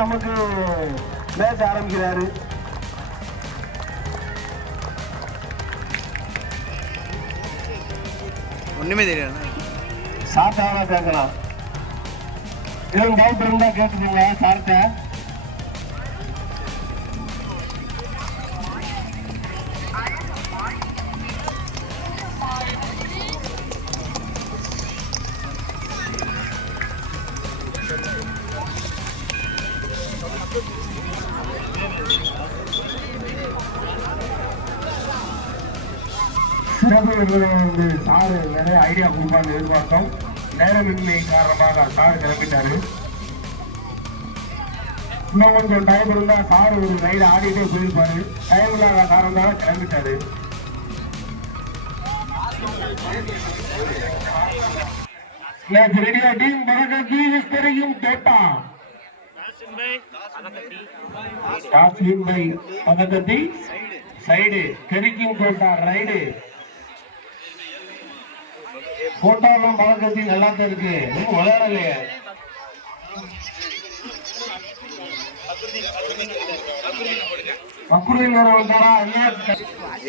நமக்கு பேச ஆரம்பிக்கிறாரு. ஒண்ணுமே தெரியாது சாப்பிட்டாங்க கேட்கலாம். எதுவும் டவுட் இருந்தா கேட்டுக்கோங்க சார்கிட்ட சிறப்பு வந்து சாரு நிறைய ஐடியா கொடுப்பான்னு எதிர்பார்த்தோம். நேரமின்மை காரணமாக சார் கிளம்பிட்டாரு. இன்னும் கொஞ்சம் டைம் இருந்தா சார் ஒரு ரைடு ஆடிட்டே போயிருப்பாரு. டைம் இல்லாத காரணத்தால கிளம்பிட்டாரு. ரெடியா டீம் பரகத்தி விஸ்தரையும் கேட்டான் டாஸ்லின் பை பதக்கத்தி சைடு தெரிக்கும் தோட்டா ரைடு. போட்டோலாம் பழக்கத்தி நல்லா தான் இருக்கு. இன்னும் விளையாடலையே. மக்குடியில் வர வந்தாரா என்ன?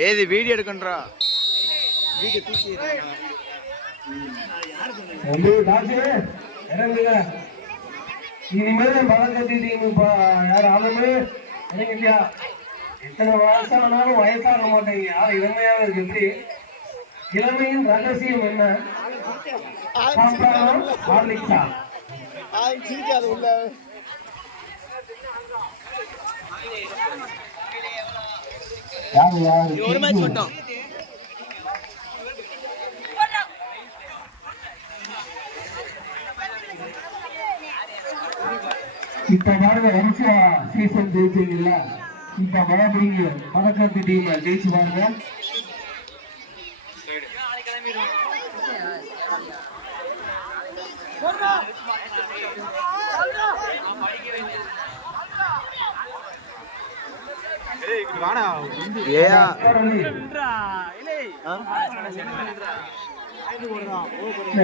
ஏது இனிமேல் பழக்கத்தி டீம் இப்போ யார் ஆளுமே? இறங்கிட்டியா எத்தனை வயசானாலும் வயசாக மாட்டேங்க யார் இளமையாக இருக்கு எப்படி? இளமையின் ரகசியம் என்ன? சாப்பிட்டாலும் ஹார்லிக்ஸா யாரு யாரு? ஒரு மேட்ச் மட்டும் இப்ப பாருங்க வரிசையா சீசன் ஜெயிச்சீங்கல்ல இப்ப மறுபடிங்க பதக்கத்து டீம் ஜெயிச்சு பாருங்க.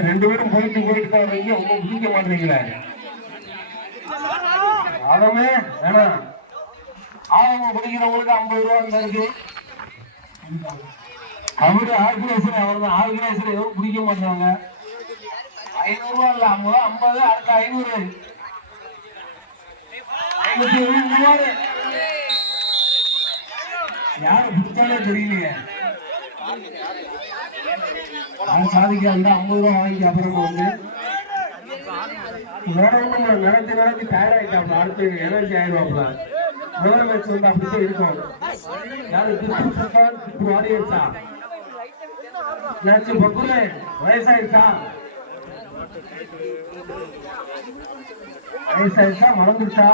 ரெண்டு பேரும் போயிட்டு போயிட்டு தான் ஒன்றும் பிடிக்க மாட்டீங்களே. ஆழமே வேணாம் ஆழம் குடிக்கிறவங்களுக்கு ஐம்பது ரூபா இருக்கு. அவரு ஆர்கனைசர் அவர் தான் ஆர்கனைசர் எதுவும் பிடிக்க மாட்டாங்க. ஐநூறு ரூபா இல்ல ஐம்பது ஐம்பது அடுத்த ஐநூறு. ஐநூத்தி எழுபது ரூபாய் யாரு பிடிச்சாலே தெரியலையே. சாதிக்க வந்து ஐம்பது ரூபா வாங்கி அப்புறம் வந்து வேற ஒண்ணும் இல்ல நினைச்சு நினைச்சு டயர்ட் அடுத்து எனர்ஜி ஆயிடுவாப்ல முதல் மேட்ச் வந்து அப்படித்தான் இருக்கும். யாரு திப்பு சுல்தான் திப்பு வாரியர்ஸா வயசாயிருச்சா வயசாயிருச்சா மறந்துருச்சா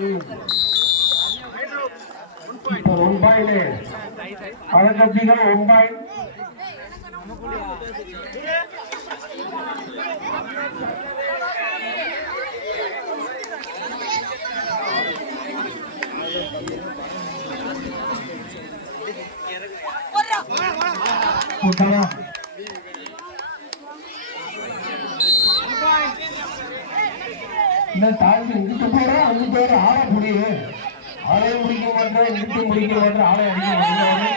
ம். இப்போ ஒன் பாயிண்ட் பழக்கத்திகள் ஒன் பாயிண்ட் போட்டானா இந்த தாழ்வு இங்கிட்டு போற? அங்க போற ஆளை ஆளையும் முடிக்க மாட்டேன் இங்கிட்டு முடிக்க மாட்டேன் ஆளை அடிக்க மாட்டேன்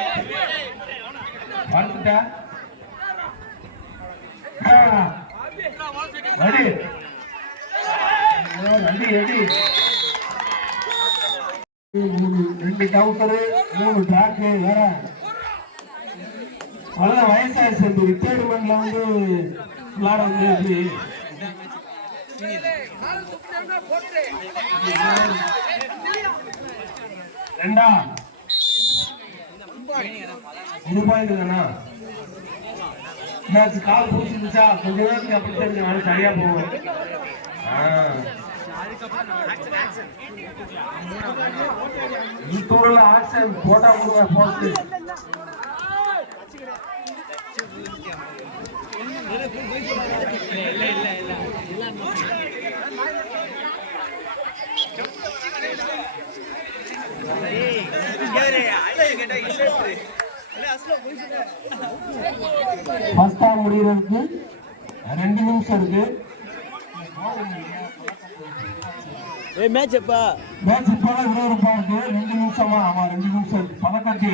அடி. அடி அடி. ரெண்டு கவுண்டரு மூணு ட்ராக்கு வேற. அவ்வளோதான் வயசாக சேர்ந்து ரிட்டையர்மெண்ட்ல வந்து விளாட வந்து ரெண்டா? இது பாயிண்ட் தானா? என்னாச்சு கால் பூச்சிருந்துச்சா கொஞ்ச நேரத்துக்கு அப்படி தெரிஞ்சு நானும் சரியா போவேன் தூரல ஆக்ஷன் போட்டா போடுவேன் போட்டு. ஃபர்ஸ்ட் ஹாஃப் முடியறதுக்கு ரெண்டு நிமிஷம் இருக்கு. ஏய் மேட்ச் எப்பா? மேட்ச் இப்போதான் விறுவிறுப்பா இருக்கு ரெண்டு நிமிஷமா ஆமா ரெண்டு நிமிஷம் பதக்கட்டி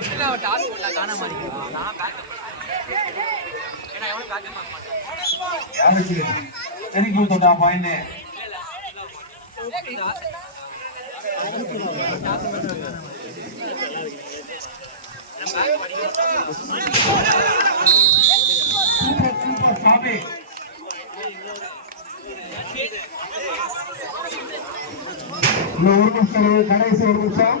அவன் டாஸ்க் பண்ணல காண மாட்டேங்கிறான் நான் பேக்கப் ஏன்னா எவனும் பேக்கப் பண்ண மாட்டான். சூப்பர் சூப்பர் சாமி ஒரு நிமிஷம் கடைசி ஒரு நிமிஷம்.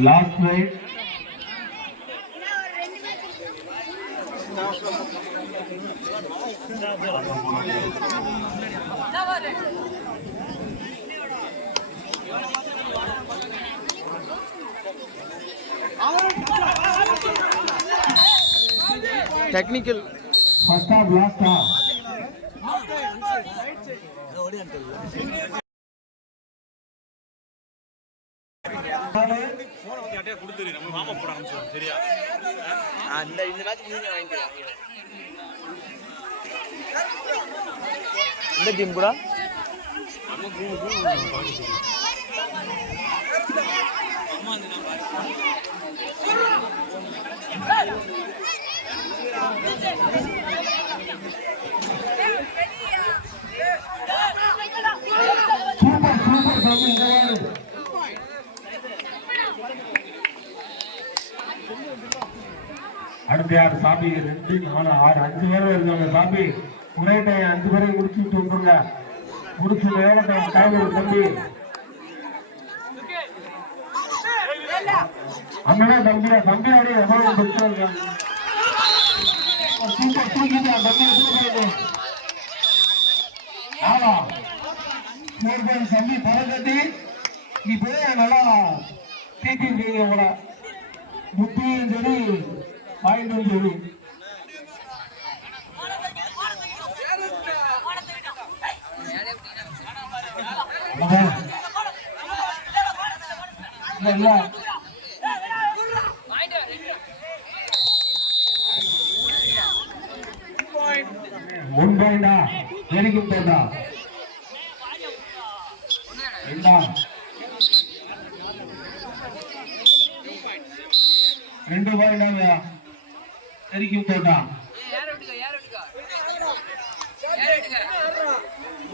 Last right technical first half last half லாஸ்டா அந்த இந்த மேட்ச் நீங்க வாங்கிக்கலாம் இந்த டீம் கூட சூப்பர் சூப்பர் தம்பி இந்த வாரு அடுத்து சாமி ரெண்டு நாலு ஆறு அஞ்சு பேரும் இருக்காங்க. சாமி ஒரே டைம் அஞ்சு பேரையும் முடிச்சு விட்டு விட்டுருங்க முடிச்சு எவ்வளோ டைம் டைம் தம்பி. அண்ணனா தம்பியா தம்பி அப்படியே எவ்வளவு பிரச்சனை இருக்காங்க. சூப்பர் தூக்கிட்டு தம்பி எத்தனை போயிருக்கோம் ஆமா. சூப்பர் தம்பி பறக்கட்டி நீ நல்லா தீட்டி இருக்கீங்க உங்களை. புத்தியும் சரி பாயிண்டும் சரி ஒன் பாயிண்டா வெரி குட் ரெண்டு பாயிண்டா வெரி குட் பாயிண்டா யார் விட்டுக்க யார் விட்டுக்க யார் விட்டுக்க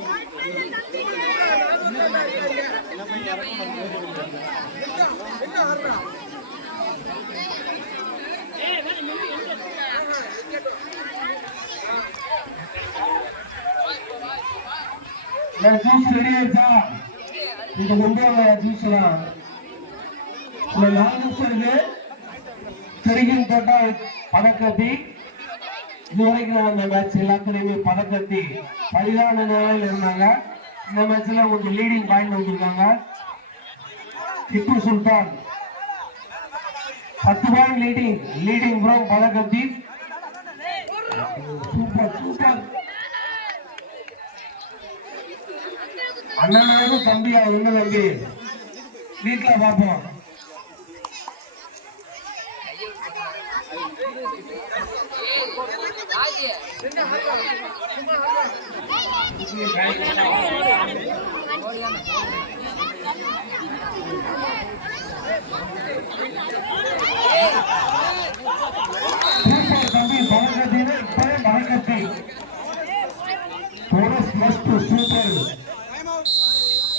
ஜூஸ் ரெடி ஆயிடுச்சா? இங்க கொண்டு வாங்க ஜூஸ்லாம் இந்த நாலு நிமிஷம் இருக்கு. சரிக்கும் போட்டா பதக்கத்தி இதுவரைக்கும் நடந்த மேட்ச் எல்லாத்துலயுமே பதக்கத்தி பதினாலு நாளில் இருந்தாங்க. இந்த மேட்ச்ல கொஞ்சம் லீடிங் பாயிண்ட் வந்திருக்காங்க. திப்பு சுல்தான் பத்து பாயிண்ட் லீடிங் லீடிங் ப்ரோ பதக்கத்தி. சூப்பர் சூப்பர் அண்ணனாலும் தம்பியா என்ன தம்பி வீட்டுல பார்ப்போம்.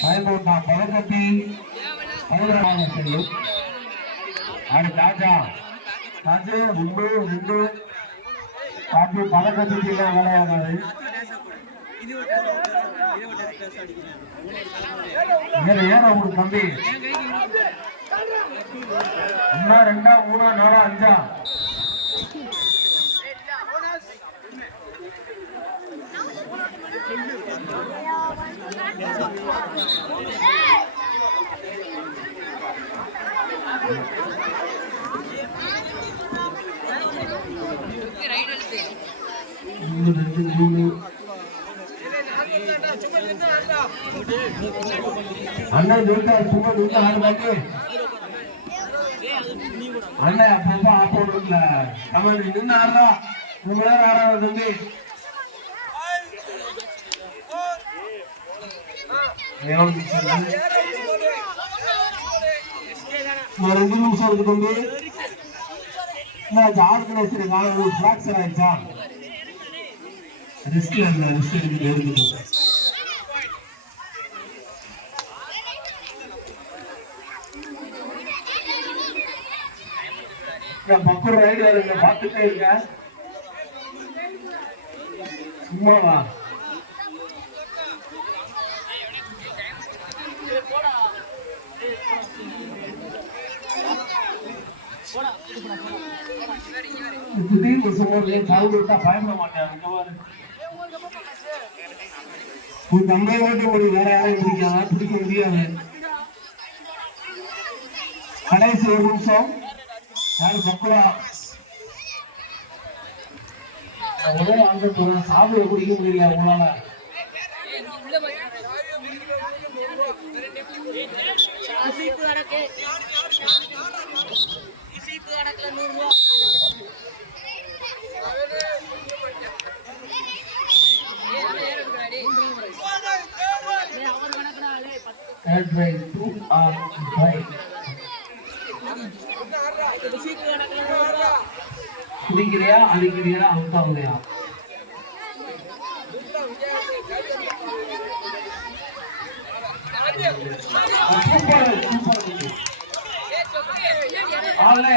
అయిపోతున్న మొదటి హైదరాబాద్ అసలు ఆయన తాజా తాజా రెండు రెండు ரெண்டு ரெண்டு விளையாடாது. ஏற ஏற ஒரு தம்பி. ஒன்னா ரெண்டா மூணா நாலா அஞ்சா. Thank you. ரெண்டு மூணு அண்ணன் இருக்கார் சும்மா நின்று ஆறு பாக்கு அண்ணன் அப்பப்போ ஆப்போ தமிழ் நின்று ஆடுறா. ரொம்ப ஆறாவது தம்பி. நிமிஷம் ரெண்டு நிமிஷம் இருக்கு தம்பி. காலம் ஆயிடுச்சா? ரிஸ்க் ரிஸ்க் நான் ரைடு வருங்க பார்த்துட்டே இருக்கேன் சும்மாவா திடீர்னு சும்மா கலந்து பயப்பட மாட்டேன் இங்க பாரு. உன் தம்பை மட்டும் முடியும் வேற யாரையும் பிடிக்காம பிடிக்க முடியாது கடைசி ஒரு நிமிஷம். யாரு பக்குடா ஒரே அந்த சாப்பிட குடிக்க முடியல உங்களால? சீப்பு கணக்கு. சீப்பு கணக்குல நூறு ரூபா. Third grade, two or five. சீப்பு கணக்குல குடிக்கிறியா அடிக்கிறியா அவுட் சூப்பர் சூப்பர் ஆளே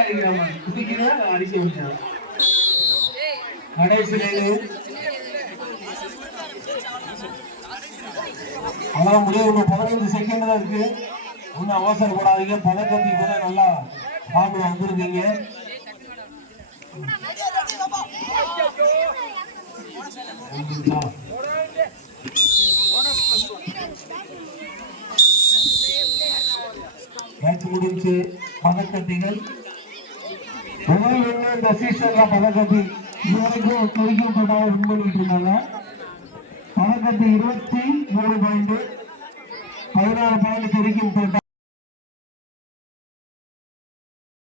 அடிக்க முடியாது கடைசி நிலையில் அதெல்லாம் முடிய இன்னும் பதினைந்து செகண்ட் தான் இருக்கு. ஒன்றும் அவசரப்படாதீங்க. பதக்கத்தி கூட நல்லா ஃபார்ம்ல வந்துருக்கீங்க. மேட்ச் முடிஞ்சு பதக்கத்திகள் முதல் இந்த சீசன்ல பதக்கத்தி இதுவரைக்கும் தெரிவிக்கும் வின் பண்ணிட்டு இருந்தாங்க பதக்கத்தி இருபத்தி மூணு பாயிண்ட் பதினாறு பாயிண்ட் தெரிவிக்கும் போட்டா